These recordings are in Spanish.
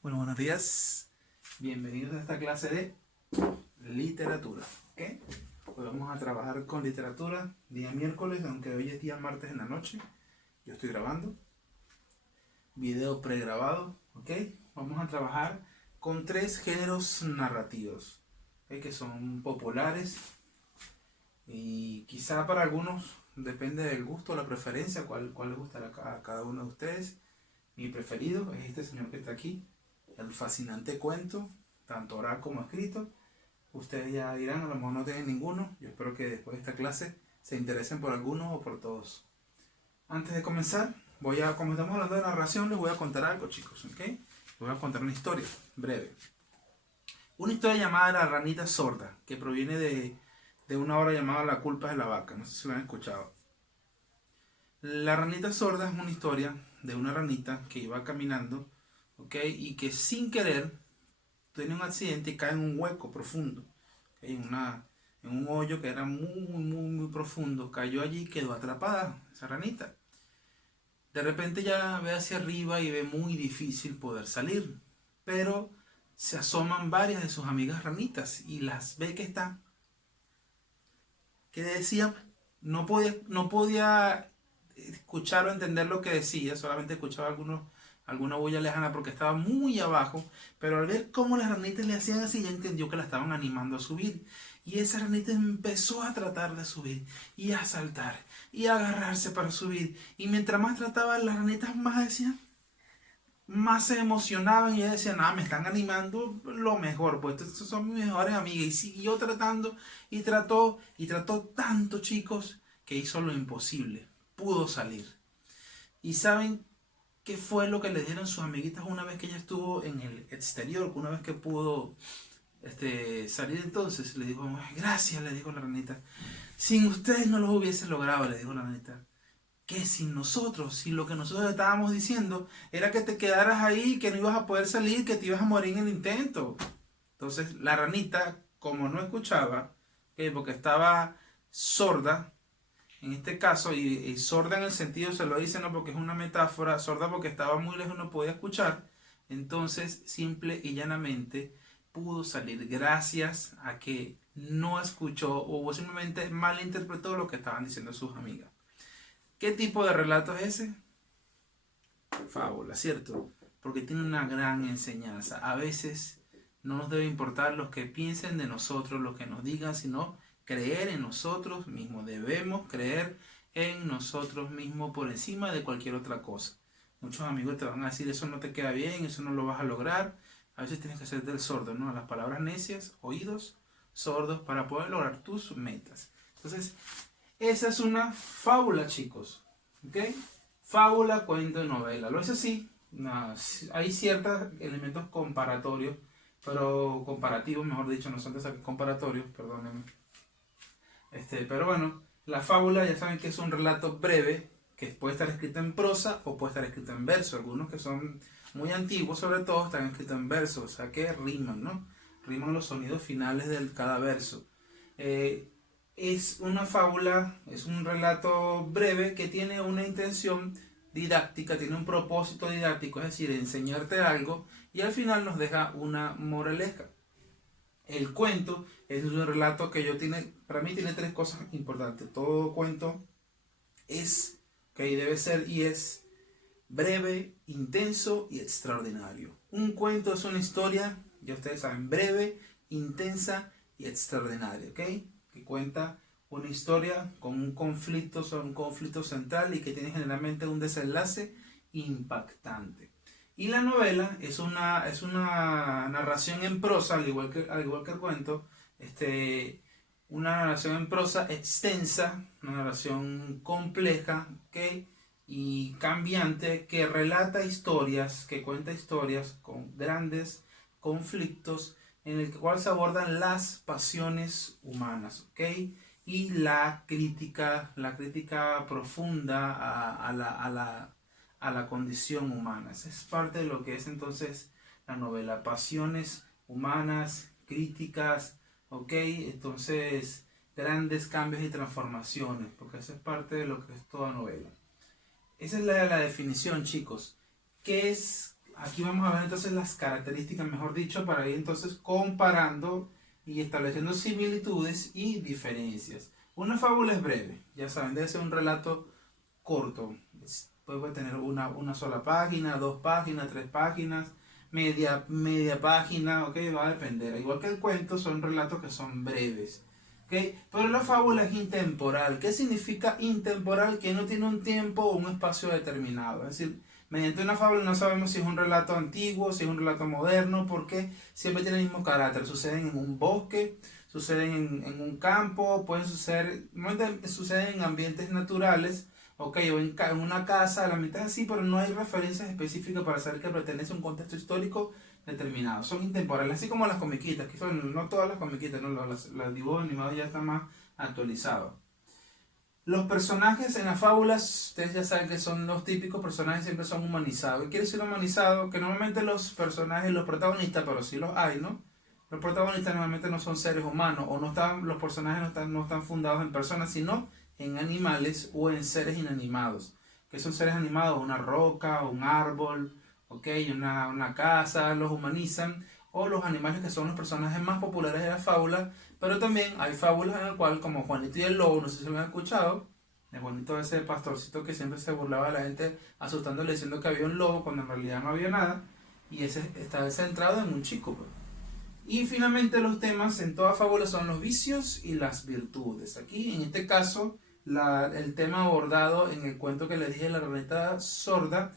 Bueno, buenos días. Bienvenidos a esta clase de literatura. ¿Ok? Hoy vamos a trabajar con literatura día miércoles, aunque hoy es día martes en la noche. Yo estoy grabando. Video pregrabado. ¿Ok? Vamos a trabajar con tres géneros narrativos, ¿ok? Que son populares y quizá para algunos depende del gusto o la preferencia, cuál les gustará a cada uno de ustedes. Mi preferido es este señor que está aquí, el fascinante cuento, tanto oral como escrito. Ustedes ya dirán, a lo mejor no tienen ninguno. Yo espero que después de esta clase se interesen por algunos o por todos. Antes de comenzar, como estamos hablando de narración, les voy a contar algo, chicos, ¿ok? Les voy a contar una historia breve. Una historia llamada La ranita sorda, que proviene de una obra llamada La culpa es de la vaca. No sé si lo han escuchado. La ranita sorda es una historia de una ranita que iba caminando, ¿ok? Y que sin querer tiene un accidente y cae en un hueco profundo, ¿ok? En un hoyo que era muy profundo. Cayó allí y quedó atrapada esa ranita. De repente ya ve hacia arriba y ve muy difícil poder salir, pero se asoman varias de sus amigas ranitas y las ve que están, que decían, no podía escuchar o entender lo que decía, solamente escuchaba alguna bulla lejana porque estaba muy abajo, pero al ver cómo las ranitas le hacían así, ya entendió que la estaban animando a subir. Y esa ranita empezó a tratar de subir y a saltar y a agarrarse para subir. Y mientras más trataba, las ranitas más decían, más se emocionaban y ella decía, nada, me están animando lo mejor, pues estos son mis mejores amigas. Y siguió tratando y trató tanto, chicos, que hizo lo imposible. Pudo salir. ¿Y saben qué fue lo que le dieron sus amiguitas una vez que ella estuvo en el exterior? Una vez que pudo salir entonces, le dijo, gracias, le dijo la ranita. Sin ustedes no los hubiese logrado, le dijo la ranita. Que sin nosotros, si lo que nosotros estábamos diciendo era que te quedaras ahí, que no ibas a poder salir, que te ibas a morir en el intento. Entonces la ranita, como no escuchaba, porque estaba sorda, en este caso, y sorda en el sentido, se lo dice, no porque es una metáfora, sorda porque estaba muy lejos, no podía escuchar, entonces simple y llanamente pudo salir gracias a que no escuchó o simplemente malinterpretó lo que estaban diciendo sus amigas. ¿Qué tipo de relato es ese? Fábula, ¿cierto? Porque tiene una gran enseñanza. A veces no nos debe importar los que piensen de nosotros, lo que nos digan, sino creer en nosotros mismos. Debemos creer en nosotros mismos por encima de cualquier otra cosa. Muchos amigos te van a decir, eso no te queda bien, eso no lo vas a lograr. A veces tienes que ser del sordo, ¿no? Las palabras necias, oídos sordos para poder lograr tus metas. Entonces, esa es una fábula, chicos. ¿Ok? Fábula, cuento y novela. Lo es así. Hay ciertos elementos comparatorios, pero comparativos, mejor dicho, no son de comparatorios, perdónenme. Pero bueno, la fábula ya saben que es un relato breve que puede estar escrito en prosa o puede estar escrito en verso. Algunos que son muy antiguos, sobre todo, están escritos en verso, o sea que riman, ¿no? Riman los sonidos finales de cada verso. Eh, es una fábula, es un relato breve que tiene una intención didáctica, tiene un propósito didáctico, es decir, enseñarte algo y al final nos deja una moraleja. El cuento es un relato para mí tiene tres cosas importantes. Todo cuento es, que debe ser y es breve, intenso y extraordinario. Un cuento es una historia, ya ustedes saben, breve, intensa y extraordinaria, ¿ok? Que cuenta una historia con un conflicto central y que tiene generalmente un desenlace impactante. Y la novela es una narración en prosa, al igual que el cuento, una narración en prosa extensa, una narración compleja, ¿ok? Y cambiante que relata historias, que cuenta historias con grandes conflictos en el cual se abordan las pasiones humanas, ¿ok? Y la crítica profunda a la condición humana. Esa es parte de lo que es entonces la novela. Pasiones humanas, críticas, ¿ok? Entonces, grandes cambios y transformaciones, porque eso es parte de lo que es toda novela. Esa es la definición, chicos. ¿Qué es? aquí vamos a ver entonces las características, mejor dicho, para ir entonces comparando y estableciendo similitudes y diferencias. Una fábula es breve, ya saben, debe ser un relato corto. Puede tener una sola página, dos páginas, tres páginas, media página, ok, va a depender. Igual que el cuento, son relatos que son breves. ¿Okay? Pero la fábula es intemporal. ¿Qué significa intemporal? Que no tiene un tiempo o un espacio determinado. Es decir, mediante una fábula no sabemos si es un relato antiguo, si es un relato moderno, porque siempre tiene el mismo carácter. Suceden en un bosque, suceden en un campo, pueden suceder, suceden en ambientes naturales, ok, o en una casa, la mitad es así, pero no hay referencias específicas para saber que pertenece a un contexto histórico determinados, son intemporales, así como las comiquitas, que son, no todas las comiquitas, ¿no? Los dibujos animados ya están más actualizados. Los personajes en las fábulas, ustedes ya saben que son los típicos personajes, siempre son humanizados. ¿Qué quiere decir humanizado? Que normalmente los personajes, los protagonistas, pero sí los hay, ¿no? Los protagonistas normalmente no son seres humanos, o no están, los personajes no están fundados en personas, sino en animales o en seres inanimados. ¿Qué son seres animados? Una roca, un árbol, ok, una casa, los humanizan, o los animales que son los personajes más populares de la fábula, pero también hay fábulas en las cuales, como Juanito y el Lobo, no sé si lo han escuchado, de Juanito, ese pastorcito que siempre se burlaba a la gente asustándole diciendo que había un lobo cuando en realidad no había nada, y ese está centrado en un chico, pues. Y finalmente los temas en toda fábula son los vicios y las virtudes. Aquí, en este caso, el tema abordado en el cuento que les dije, La ranita sorda,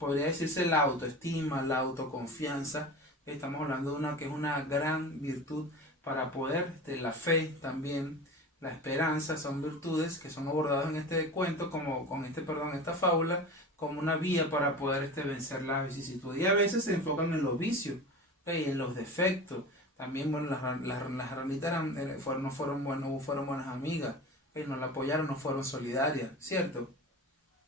podría decirse la autoestima, la autoconfianza. Estamos hablando de una que es una gran virtud para poder, la fe también, la esperanza, son virtudes que son abordadas en este cuento, como con esta fábula, como una vía para poder vencer las vicisitudes. Y a veces se enfocan en los vicios, ¿okay? En los defectos. También, bueno, las ranitas no fueron buenas amigas, ¿okay? No la apoyaron, no fueron solidarias, ¿cierto?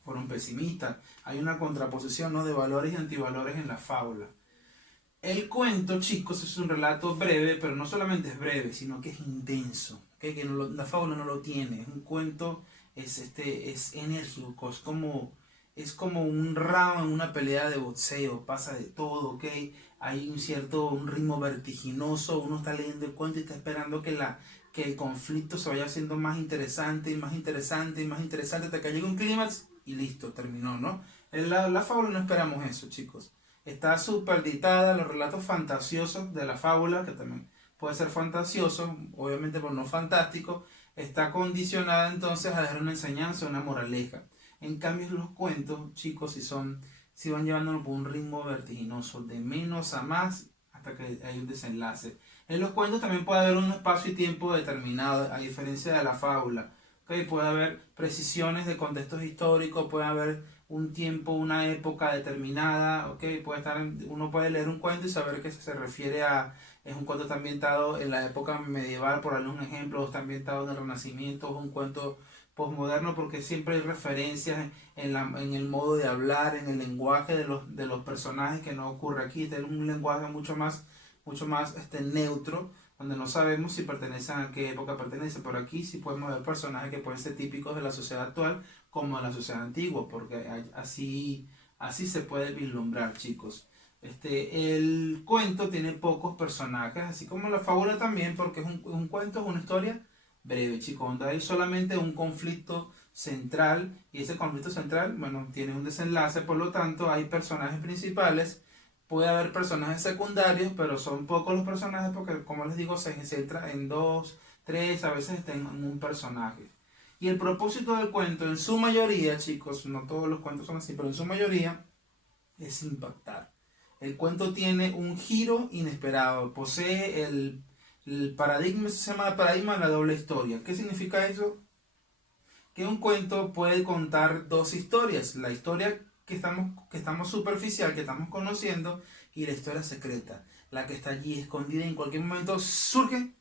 Fueron pesimistas. Hay una contraposición, ¿no?, de valores y antivalores en la fábula. El cuento, chicos, es un relato breve, pero no solamente es breve, sino que es intenso, ¿okay? Que la fábula no lo tiene. Es un cuento, es enérgico, es como un round en una pelea de boxeo, pasa de todo, ¿ok? Hay un ritmo vertiginoso, uno está leyendo el cuento y está esperando que el conflicto se vaya haciendo más interesante y más interesante y más interesante hasta que llegue un clímax y listo, terminó, ¿no? En la fábula no esperamos eso, chicos. Está supeditada los relatos fantasiosos de la fábula, que también puede ser fantasioso, obviamente pero no fantástico, está condicionada entonces a dejar una enseñanza, una moraleja. En cambio los cuentos, chicos, si van llevándonos por un ritmo vertiginoso, de menos a más, hasta que hay un desenlace. En los cuentos también puede haber un espacio y tiempo determinado, a diferencia de la fábula. ¿Okay? Puede haber precisiones de contextos históricos, puede haber un tiempo, una época determinada, ¿okay? Uno puede leer un cuento y saber que se refiere es un cuento está ambientado en la época medieval, por darle un ejemplo, o está ambientado en el Renacimiento, o un cuento posmoderno, porque siempre hay referencias en el modo de hablar, en el lenguaje de los personajes, que no ocurre aquí. Este es un lenguaje mucho más neutro, donde no sabemos si pertenecen a qué época pertenecen. Pero aquí sí podemos ver personajes que pueden ser típicos de la sociedad actual como de la sociedad antigua, porque así se puede vislumbrar, chicos. El cuento tiene pocos personajes, así como la fábula también, porque es un cuento, es una historia breve, chicos, donde hay solamente un conflicto central, y ese conflicto central, bueno, tiene un desenlace. Por lo tanto hay personajes principales, puede haber personajes secundarios, pero son pocos los personajes porque, como les digo, se centra en dos, tres, a veces está en un personaje. Y el propósito del cuento, en su mayoría, chicos, no todos los cuentos son así, pero en su mayoría, es impactar. El cuento tiene un giro inesperado, posee el paradigma, se llama el paradigma de la doble historia. ¿Qué significa eso? Que un cuento puede contar dos historias: la historia que estamos superficial, que estamos conociendo, y la historia secreta, la que está allí escondida, y en cualquier momento surge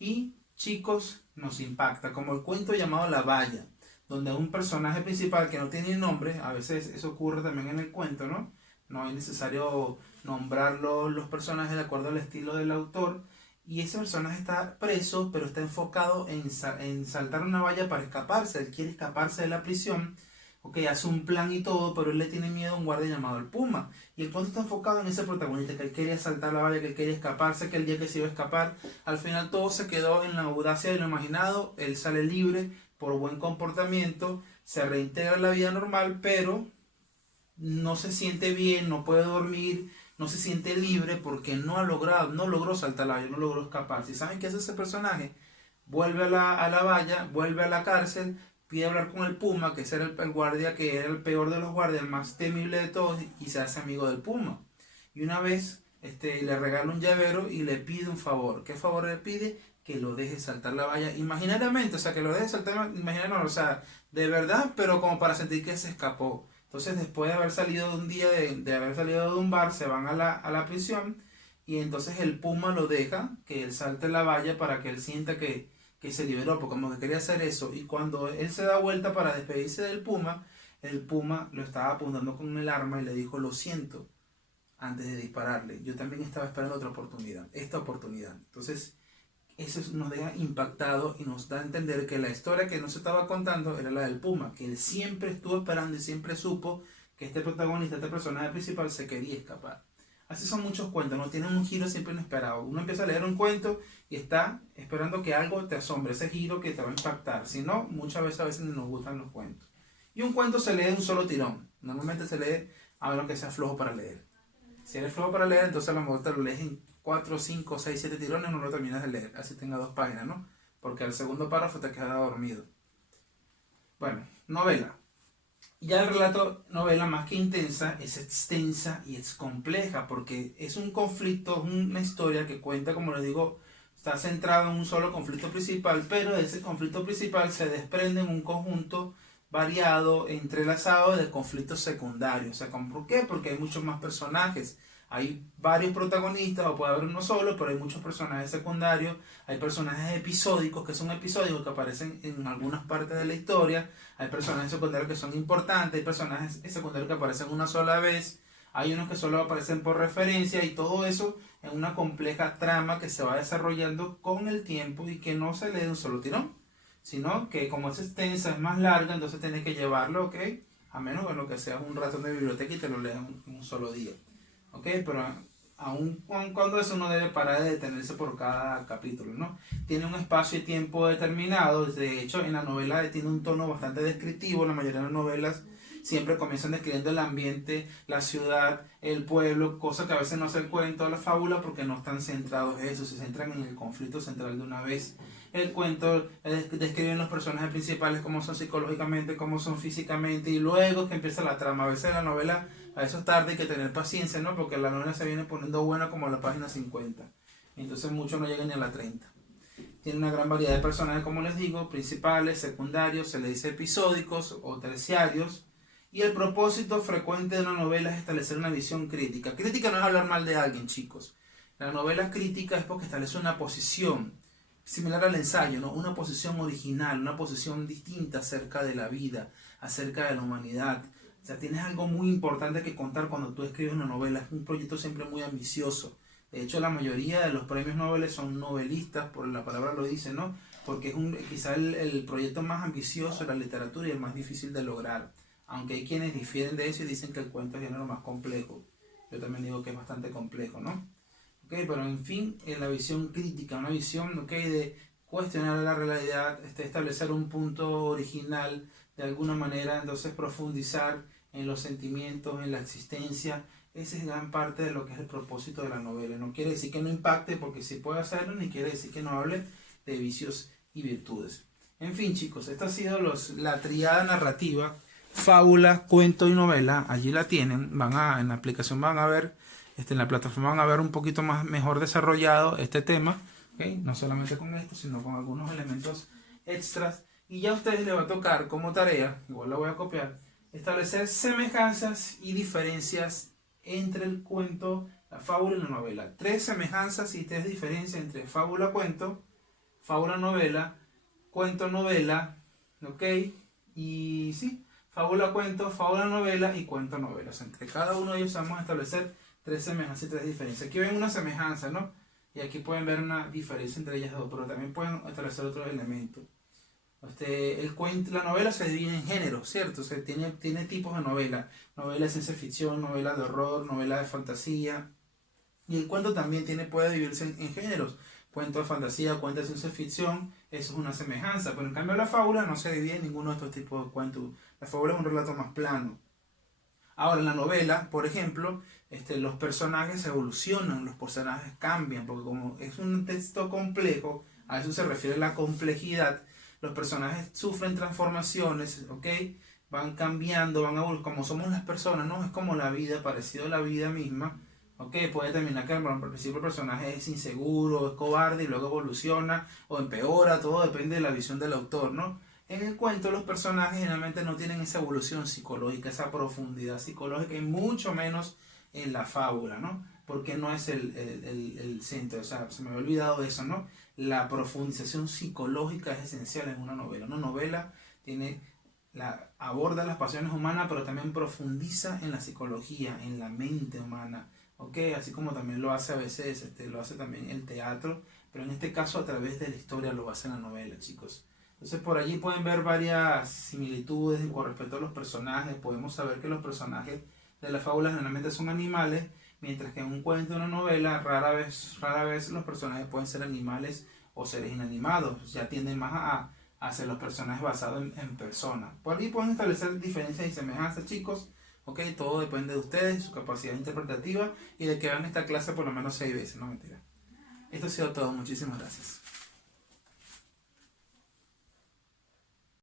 y, chicos, nos impacta, como el cuento llamado La Valla, donde un personaje principal que no tiene nombre, a veces eso ocurre también en el cuento, ¿no? No es necesario nombrar los personajes de acuerdo al estilo del autor, y ese personaje está preso, pero está enfocado en saltar una valla para escaparse. Él quiere escaparse de la prisión, Ok, hace un plan y todo, pero él le tiene miedo a un guardia llamado el Puma. Y el cuento está enfocado en ese protagonista, que él quería saltar la valla, que él quería escaparse, que el día que se iba a escapar, al final todo se quedó en la audacia de lo imaginado, él sale libre por buen comportamiento, se reintegra a la vida normal, pero no se siente bien, no puede dormir, no se siente libre porque no logró saltar la valla, no logró escapar. Si saben qué es ese personaje, vuelve a la valla, vuelve a la cárcel, pide hablar con el Puma, que ese era el guardia, que era el peor de los guardias, el más temible de todos, y se hace amigo del Puma. Y una vez le regala un llavero y le pide un favor. ¿Qué favor le pide? Que lo deje saltar la valla imaginariamente, o sea, que lo deje saltar imaginariamente, o sea, de verdad, pero como para sentir que se escapó. Entonces, después de haber salido de un día, de haber salido de un bar, se van a la prisión y entonces el Puma lo deja, que él salte la valla para que él sienta que se liberó, porque como que quería hacer eso. Y cuando él se da vuelta para despedirse del Puma, el Puma lo estaba apuntando con el arma y le dijo, lo siento, antes de dispararle. Yo también estaba esperando otra oportunidad, esta oportunidad. Entonces, eso nos deja impactados y nos da a entender que la historia que nos estaba contando era la del Puma, que él siempre estuvo esperando y siempre supo que este protagonista, este personaje principal, se quería escapar. Así son muchos cuentos, no tienen un giro siempre inesperado. Uno empieza a leer un cuento y está esperando que algo te asombre, ese giro que te va a impactar. Si no, muchas veces ni nos gustan los cuentos. Y un cuento se lee de un solo tirón. Normalmente se lee a menos que sea flojo para leer. Si eres flojo para leer, entonces a lo mejor te lo lees en 4, 5, 6, 7 tirones, no lo terminas de leer, así tenga 2 páginas, ¿no? Porque al segundo párrafo te quedas dormido. Bueno, novela. Ya el relato, novela más que intensa, es extensa y es compleja, porque es un conflicto, una historia que cuenta, como les digo, está centrado en un solo conflicto principal, pero ese conflicto principal se desprende en un conjunto variado, entrelazado de conflictos secundarios. O sea, ¿por qué? Porque hay muchos más personajes. Hay varios protagonistas, o puede haber uno solo, pero hay muchos personajes secundarios. Hay personajes episódicos, que son episódicos que aparecen en algunas partes de la historia. Hay personajes secundarios que son importantes. Hay personajes secundarios que aparecen una sola vez. Hay unos que solo aparecen por referencia. Y todo eso en una compleja trama que se va desarrollando con el tiempo y que no se lee de un solo tirón, sino que como es extensa, es más larga, entonces tienes que llevarlo, ¿ok? A menos que lo que sea un ratón de biblioteca y te lo leas en un solo día, ¿ok? Pero aun cuando eso no debe parar de detenerse por cada capítulo, ¿no? Tiene un espacio y tiempo determinado, de hecho en la novela tiene un tono bastante descriptivo, la mayoría de las novelas siempre comienzan describiendo el ambiente, la ciudad, el pueblo, cosas que a veces no se cuenta la fábula porque no están centrados en eso, se centran en el conflicto central de una vez. El cuento describe los personajes principales, cómo son psicológicamente, cómo son físicamente, y luego que empieza la trama. A veces la novela, a eso es tarde, hay que tener paciencia, ¿no? Porque la novela se viene poniendo buena como a la página 50. Entonces muchos no llegan ni a la 30. Tiene una gran variedad de personajes, como les digo, principales, secundarios, se le dice episódicos o terciarios. Y el propósito frecuente de una novela es establecer una visión crítica. Crítica no es hablar mal de alguien, chicos. La novela crítica es porque establece una posición similar al ensayo, ¿no? Una posición original, una posición distinta acerca de la vida, acerca de la humanidad. O sea, tienes algo muy importante que contar cuando tú escribes una novela. Es un proyecto siempre muy ambicioso. De hecho, la mayoría de los premios Nobel son novelistas, por la palabra lo dice, ¿no? Porque es quizá el proyecto más ambicioso de la literatura y el más difícil de lograr. Aunque hay quienes difieren de eso y dicen que el cuento es el género más complejo. Yo también digo que es bastante complejo, ¿no? Okay, pero en fin, en la visión crítica, una visión, okay, de cuestionar la realidad, establecer un punto original de alguna manera, entonces profundizar en los sentimientos, en la existencia. Esa es gran parte de lo que es el propósito de la novela. No quiere decir que no impacte, porque sí puede hacerlo, ni quiere decir que no hable de vicios y virtudes. En fin, chicos, esta ha sido la triada narrativa: fábula, cuento y novela. Allí la tienen, en la aplicación van a ver, en la plataforma van a ver un poquito más mejor desarrollado este tema, ¿okay? No solamente con esto, sino con algunos elementos extras. Y ya a ustedes les va a tocar como tarea, igual la voy a copiar, establecer semejanzas y diferencias entre el cuento, la fábula y la novela. 3 semejanzas y 3 diferencias entre fábula, cuento, fábula, novela, cuento, novela, ¿ok? Y sí, fábula, cuento, fábula, novela y cuento, novela. O sea, entre cada uno de ellos vamos a establecer 3 semejanzas y 3 diferencias. Aquí ven una semejanza, ¿no? Y aquí pueden ver una diferencia entre ellas dos, pero también pueden establecer otros elementos. El cuento, la novela se divide en géneros, ¿cierto? O sea, tiene tipos de novela. Novela de ciencia ficción, novela de horror, novela de fantasía. Y el cuento también puede dividirse en géneros. Cuento de fantasía, cuento de ciencia ficción, eso es una semejanza. Pero en cambio la fábula no se divide en ninguno de estos tipos de cuentos. La fábula es un relato más plano. Ahora, en la novela, por ejemplo, los personajes evolucionan, los personajes cambian, porque como es un texto complejo, a eso se refiere la complejidad, los personajes sufren transformaciones, ¿ok? Van cambiando, como somos las personas, ¿no? Es como la vida, parecido a la vida misma, ¿ok? Puede terminar que al principio el personaje es inseguro, es cobarde y luego evoluciona o empeora, todo depende de la visión del autor, ¿no? En el cuento los personajes generalmente no tienen esa evolución psicológica, esa profundidad psicológica y mucho menos en la fábula, ¿no? Porque no es el centro, o sea, se me había olvidado eso, ¿no? La profundización psicológica es esencial en una novela. Una novela aborda las pasiones humanas, pero también profundiza en la psicología, en la mente humana, ¿ok? Así como también lo hace a veces, lo hace también el teatro, pero en este caso a través de la historia lo hace en la novela, chicos. Entonces por allí pueden ver varias similitudes con respecto a los personajes. Podemos saber que los personajes de las fábulas generalmente son animales, mientras que en un cuento, una novela, rara vez los personajes pueden ser animales o seres inanimados. Ya tienden más a ser los personajes basados en personas. Por ahí pueden establecer diferencias y semejanzas, chicos. Ok, todo depende de ustedes, su capacidad interpretativa y de que vean esta clase por lo menos 6 veces, no mentira. Esto ha sido todo, muchísimas gracias.